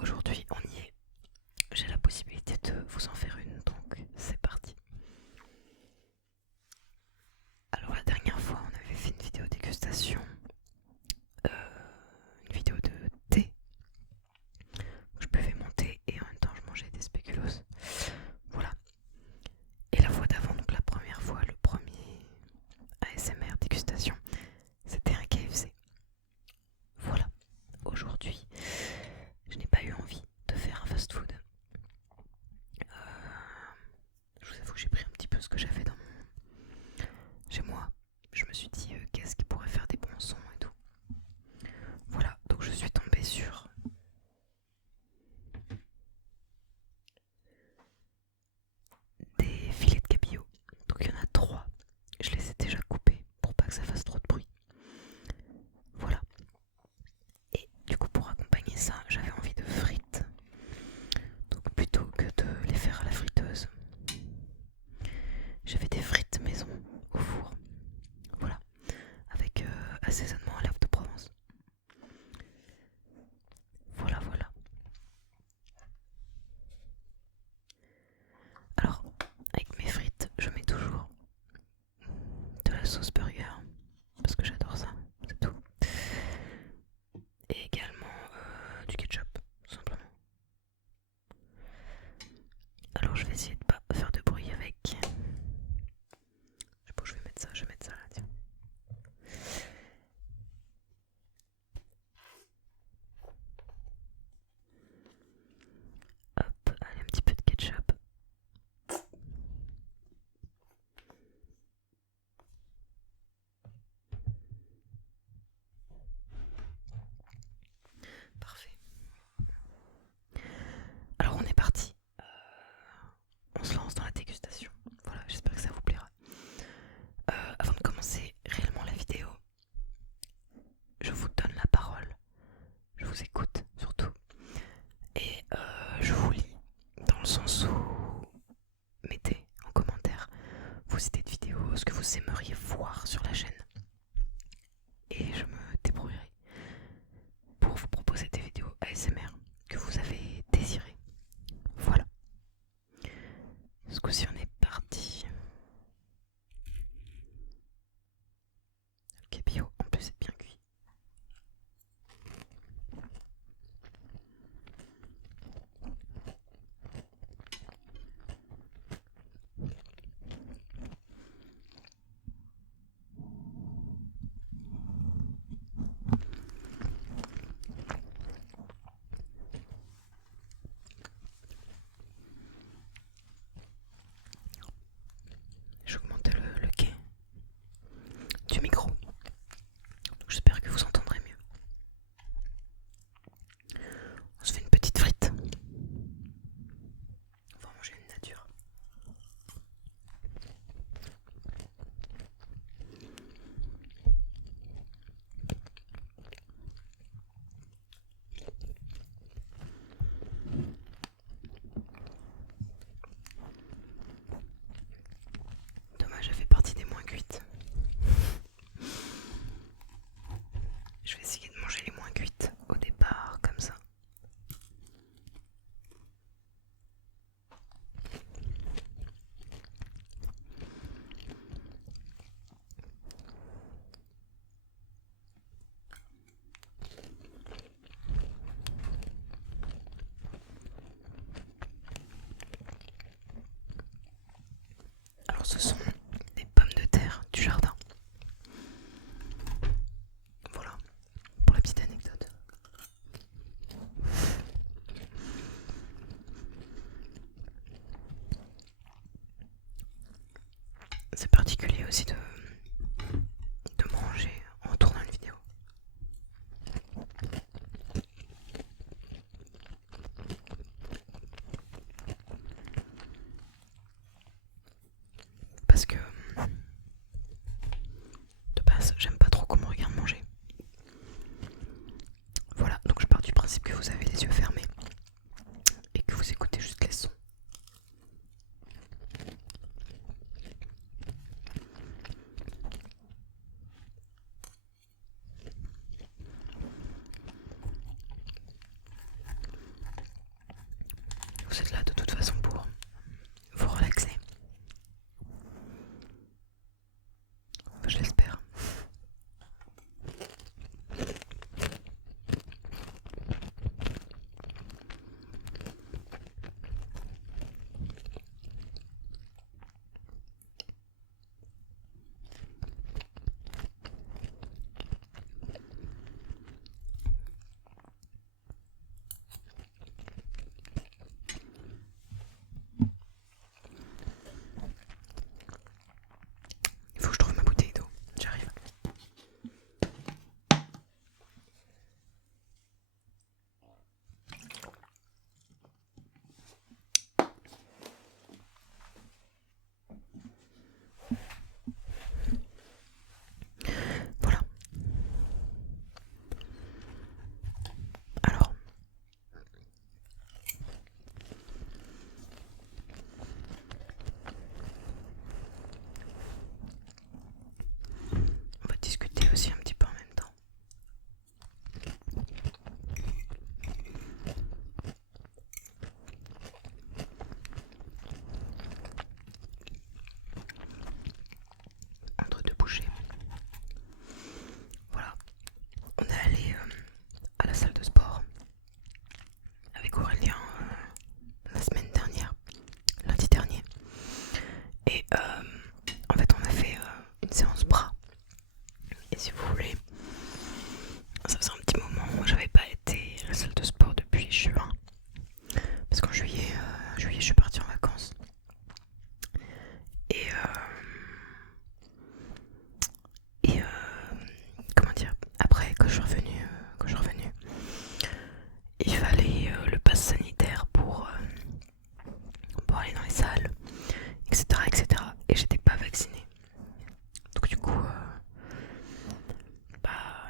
Aujourd'hui, on y est. J'ai la possibilité de vous en faire une, donc c'est parti. Alors la dernière fois, on avait fait une vidéo dégustation, une vidéo de thé. Je buvais mon thé et en même temps je mangeais des spéculoos. Voilà. Et la fois d'avant, donc la première fois, le premier ASMR dégustation, c'était un KFC. Voilà. Aujourd'hui, je n'ai pas eu envie de faire un fast-food. Je vous avoue que j'ai pris un petit peu ce que j'avais chez moi. Je me suis dit qu'est-ce qui pourrait faire des bons sons et tout. Voilà, donc je suis tombée sur des filets de cabillaud. Donc il y en a 3. Je les ai déjà coupés pour pas que ça fasse trop de bruit. Voilà. Et du coup pour accompagner ça, j'avais envie de frites. Donc plutôt que de les faire à la friteuse, j'avais des frites maison au four. Voilà. Avec assaisonnement à l'herbe de Provence. Voilà, voilà. Alors, avec mes frites, je mets toujours de la sauce burger. Parce que j'adore ça, c'est tout. Et également du ketchup, tout simplement. Alors je vais essayer de pas faire de bruit avec. Je sais pas où je vais mettre ça, là, tiens. Hop, allez, un petit peu de ketchup. Parfait. Alors on est parti. On se lance dans la dégustation. Voilà, j'espère que ça vous plaira. Avant de commencer réellement la vidéo, je vous donne la parole. Je vous écoute surtout. Et je vous lis dans le sens où mettez en commentaire vos idées de vidéos, ce que vous aimeriez voir sur la chaîne. Et je me débrouillerai pour vous proposer des vidéos ASMR que vous avez désirées. Voilà. Ce coup-ci on est parti. Le cabillaud en plus est bien cuit. J'ai augmenté le gain du micro. Donc j'espère que vous entendrez mieux. On se fait une petite frite. On va manger une nature. Dommage, elle fait partie des moins cuites. Je vais essayer de manger les moins cuites au départ, comme ça. Alors ce sont des pommes de terre du jardin. Voilà, pour la petite anecdote. C'est particulier aussi de manger en tournant une vidéo. Parce que de base, j'aime pas trop qu'on me regarde manger. Voilà, donc je pars du principe que vous avez les yeux fermés et que vous écoutez juste les sons. vous êtes là de toute façon pour vous relaxer. Enfin, je l'espère. Il faut que je trouve ma bouteille d'eau. J'arrive. Voilà. Alors, on va discuter aussi un petit peu en même temps. Entre deux bouchées. Voilà. On est allé à la salle de sport avec Aurélien la semaine dernière, lundi dernier. Et en fait on a fait une séance bras. Et si vous voulez, ça faisait un petit moment, j'avais pas été à la salle de sport depuis juin. Parce qu'en juillet, je suis partie en vacances. Et comment dire, après que je suis revenue, il fallait le pass sanitaire pour aller dans les salles, etc. Et j'étais pas vaccinée. Donc du coup,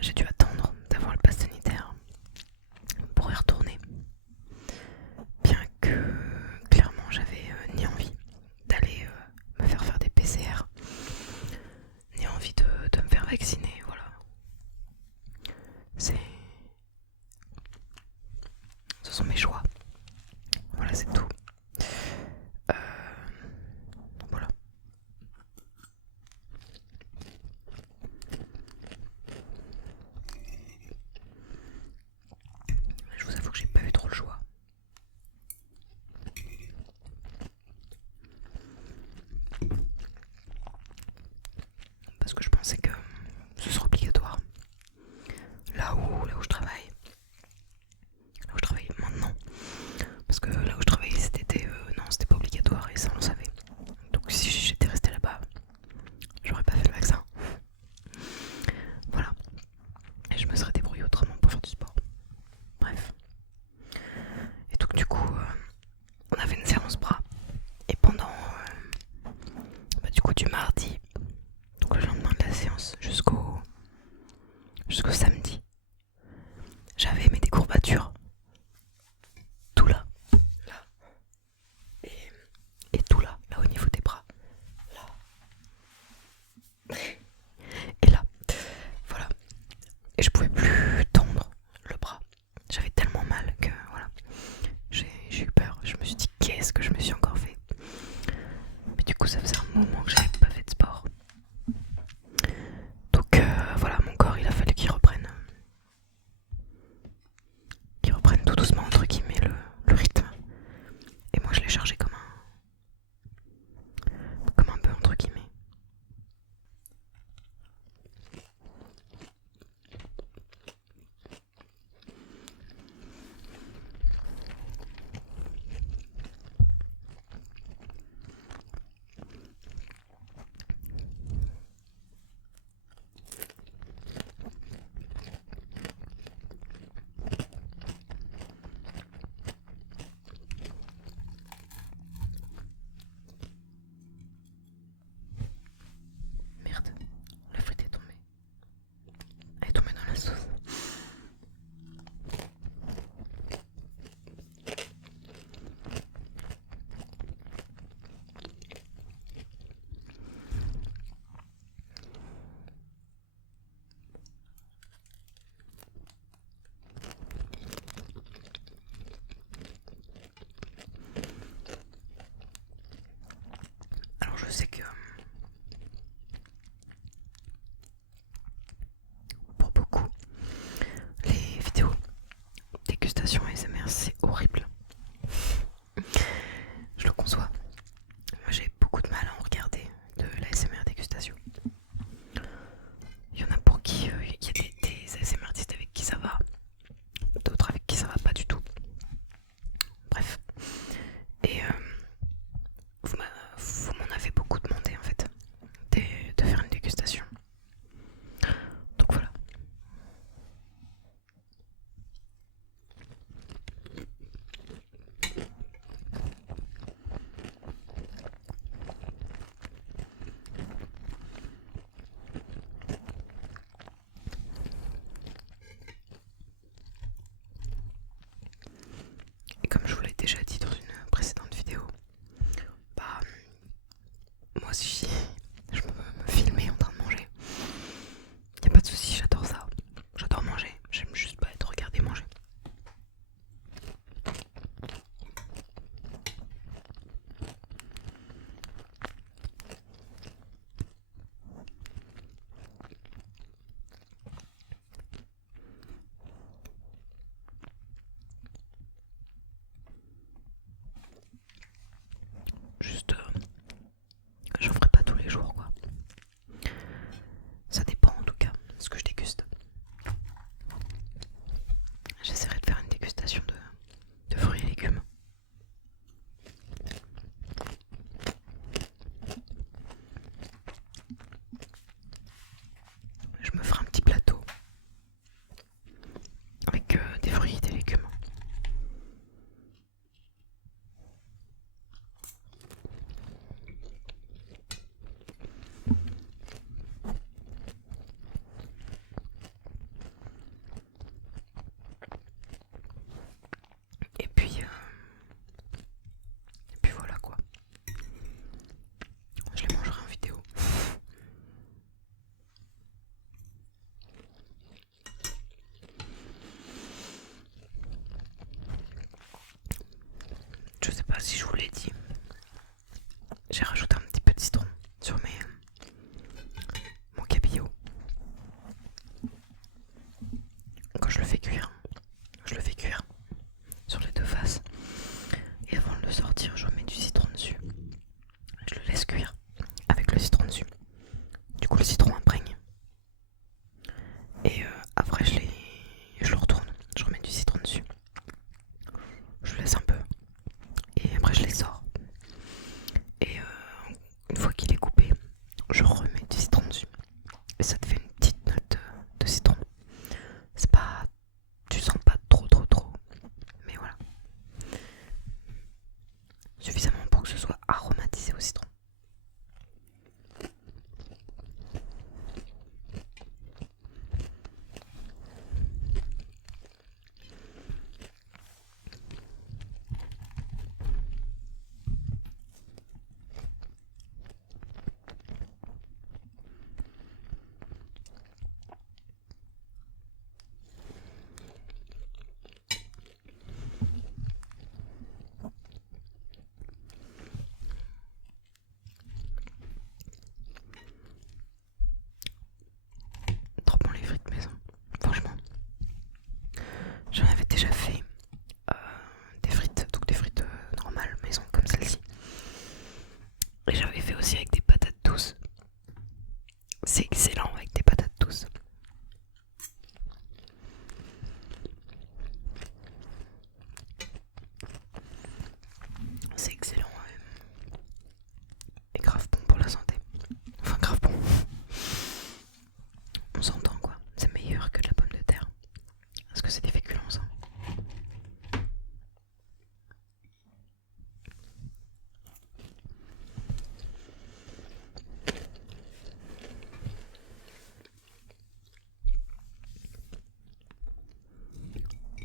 j'ai dû attendre d'avoir le pass sanitaire pour y retourner. Bien que clairement j'avais ni envie d'aller me faire des PCR, ni envie de me faire vacciner, voilà. Ce sont mes choix. Voilà, c'est tout. Voilà. Je vous avoue que j'ai pas eu trop le choix. Parce que je pensais que ce serait obligatoire. Là où je travaille. Là où je travaille maintenant. Parce que là où je travaillais cet été, non, c'était pas obligatoire et ça on le savait. Donc si j'étais restée là-bas, j'aurais pas fait le vaccin. Voilà. Et je me serais débrouillée autrement pour faire du sport. Bref. Et donc du coup, on avait une séance bras. Et pendant du coup du mardi, donc le lendemain de la séance, jusqu'au samedi, j'avais mes décourbatures. Tout là. Et tout là au niveau des bras. Là. Et là. Voilà. Et je pouvais plus tendre le bras. J'avais tellement mal que voilà. J'ai eu peur. Je me suis dit qu'est-ce que je me suis encore je sais pas si je vous l'ai dit, j'ai rajouté un petit peu de citron sur mon cabillaud. Quand je le fais cuire sur les deux faces. Et avant de le sortir, je remets du citron dessus. Je le laisse cuire avec le citron dessus. Du coup, le citron imprègne. Et après, je le retourne. Je remets du citron dessus. Je laisse un peu. Et après, je les sors. Et une fois qu'il est coupé, je remets du citron dessus. Et ça te fait une petite note de citron. C'est pas... Tu sens pas trop. Mais voilà. Suffisamment pour que ce soit aromatisé au citron. Trop bon les frites maison. Franchement. J'en avais déjà fait des frites, donc des frites normales maison comme celle-ci. Et j'avais fait aussi avec des patates douces. C'est excellent avec des patates douces. C'est excellent, ouais. Et grave bon pour la santé. Enfin grave bon. On s'entend quoi. C'est meilleur que de la pomme de terre. Parce que c'est des féculents ça.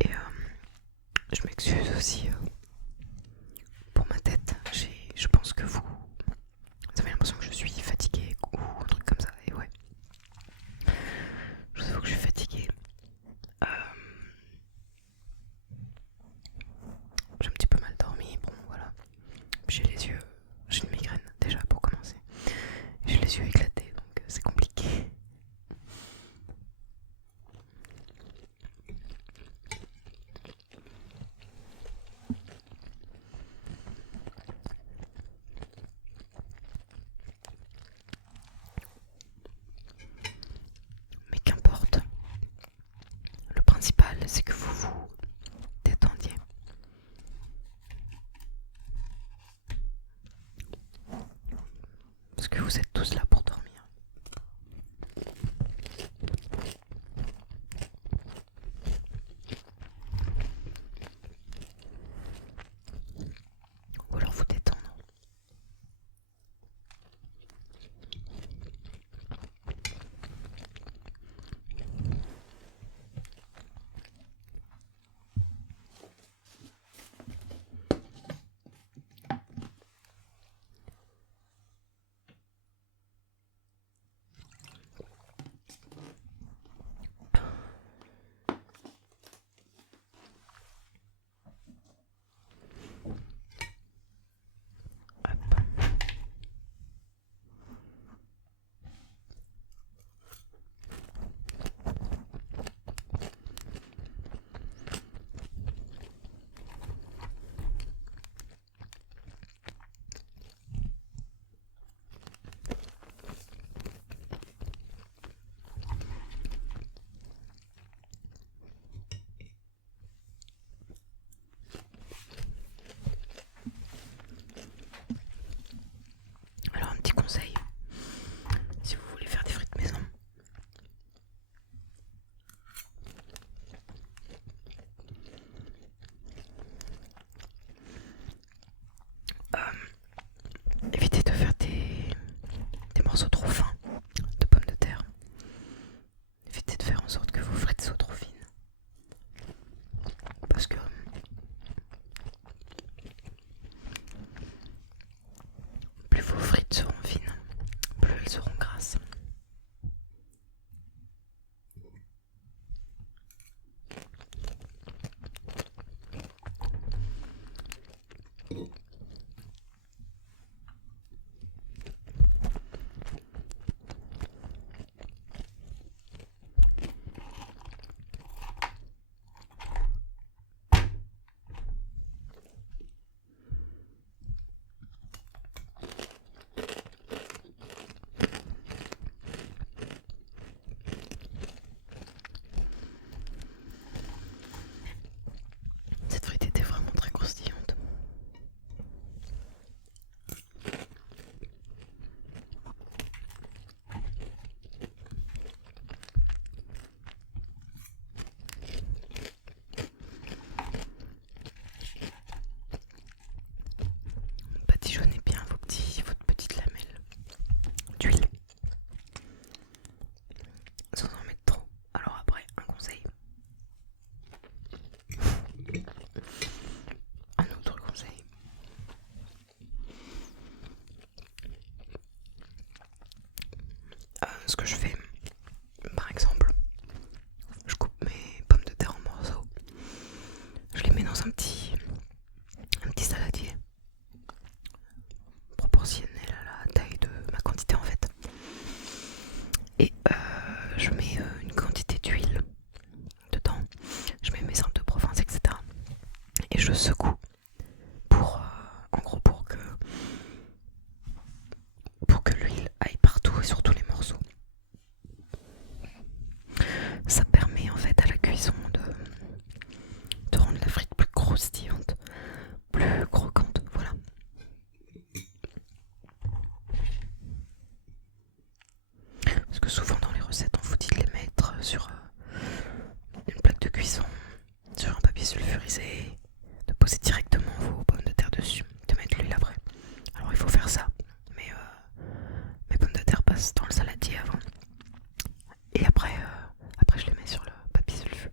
Et je m'excuse aussi pour ma tête. Je pense que vous avez l'impression que je suis fatiguée ou un truc comme ça. Et ouais, je vous avoue que je suis fatiguée. J'ai un petit peu mal dormi. Bon voilà. J'ai les yeux. J'ai une migraine déjà pour commencer. J'ai les yeux éclatés donc c'est compliqué. Mais qu'importe. Le principal c'est que vous vous détendiez. Parce que vous êtes tous là pour dormir. Ou alors vous détendre. ce que je fais, par exemple, je coupe mes pommes de terre en morceaux, je les mets dans un petit saladier proportionnel à la taille de ma quantité en fait. Et je mets une quantité d'huile dedans, je mets mes herbes de Provence, etc. Et je secoue pour, en gros, pour que l'huile aille partout et sur tous les morceaux. Ça permet en fait à la cuisson de rendre la frite plus croustillante, plus croquante, voilà. Parce que souvent dans les recettes on vous dit de les mettre sur une plaque de cuisson, sur un papier sulfurisé, de poser directement vos pommes de terre dessus, de mettre l'huile après. Alors il faut faire ça, mais mes pommes de terre passent dans le saladier avant. Et après je les mets sur le papier sulfure.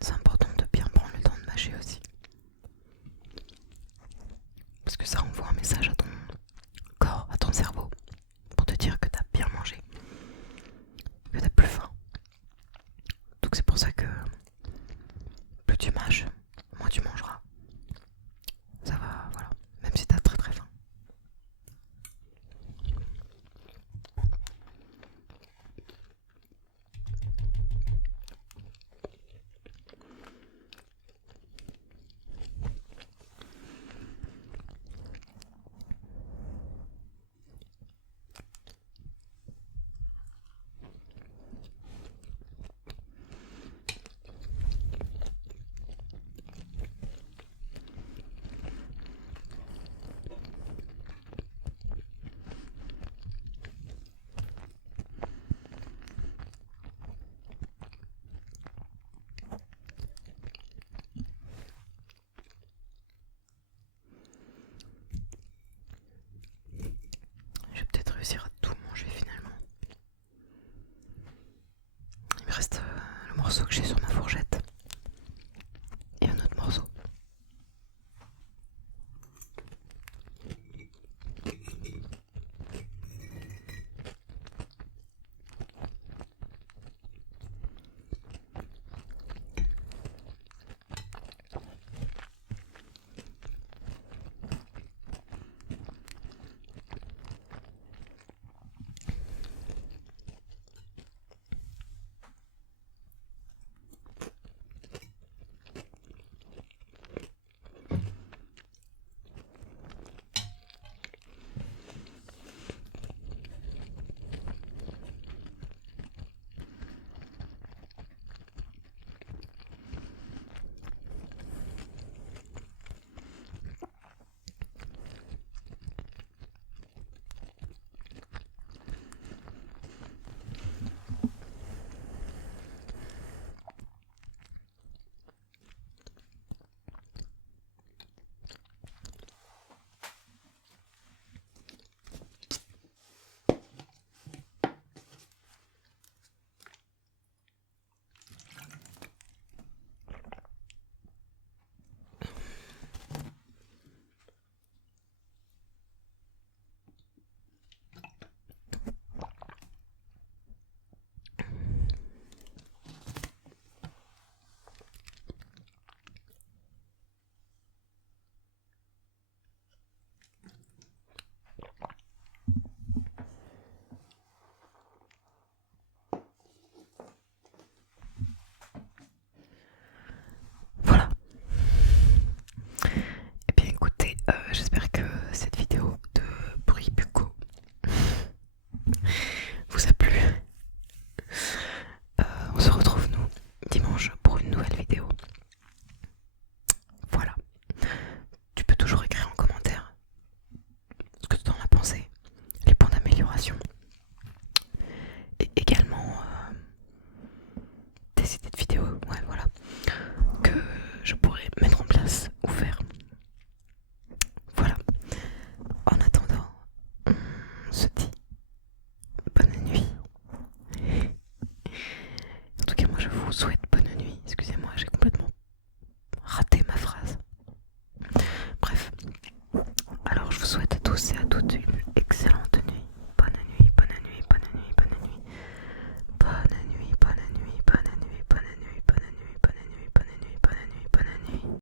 C'est important de bien prendre le temps de mâcher aussi. Parce que ça renvoie un message à ton corps, à ton cerveau, pour te dire que t'as bien mangé, que t'as plus faim. Donc c'est pour ça que plus tu mâches, moins tu mangeras. Ça va, voilà, même si t'as très très faim. Je vais peut-être réussir à tout manger finalement. Il me reste le morceau que j'ai sur ma fourchette et un autre morceau. vous souhaite bonne